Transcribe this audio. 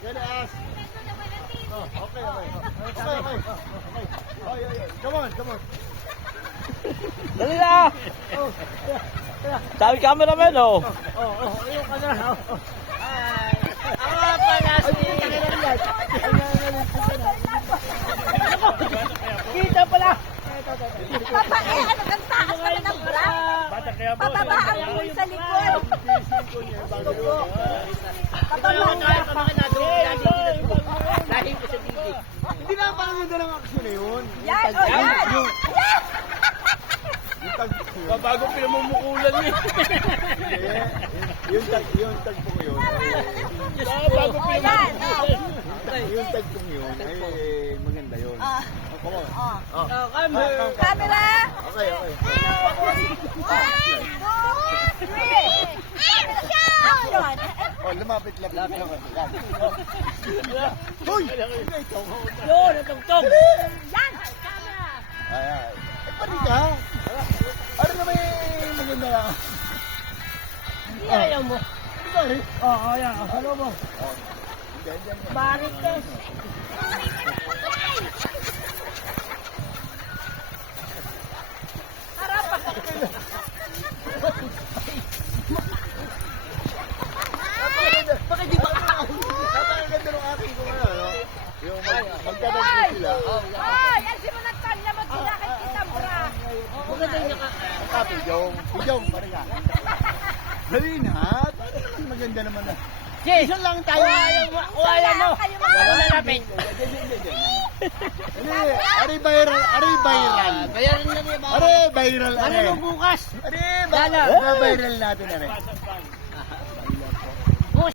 Relax. Oh, okay. Come on. Dali na! Sabi cameraman, oh. Ayun ka na. Hi! Ako nga pala si... Kita pala! Ano kang taas naman ng bra? Patabaan mo sa likod. Patabaan mo. Lahin ko sa bibig. Hindi na parang ganda ng action na yun. Yan, o yan. Yung tag po yun. Bago pinamumukulan niya. Yung tag po yun. Bago O yan. Yung tag po yun. Ay, maganda yun. Come on. Camera. Okay. One, two, three. Action! Oh, lumapit. Hoy! Yun, natugtog. Yan! Camera! Ay. Pari ka? Ano na may maganda lang? Ayaw mo. Pari? Ayan. Ano mo? Diyan. Marites. Bakit di ba napakaganda ng aking kung ano? Yung magkadagdag sila. Ay! Yan si Managtalya mo sila kay Tita Bra. Maganda yung Pijong, pari ka. Dali na. Paano naman maganda naman na? Isa lang tayo. Kuya mo. Wala lapit. Ari viral. Bayaran na niya ba? Ari viral. Ano nung bukas? Ari viral natin.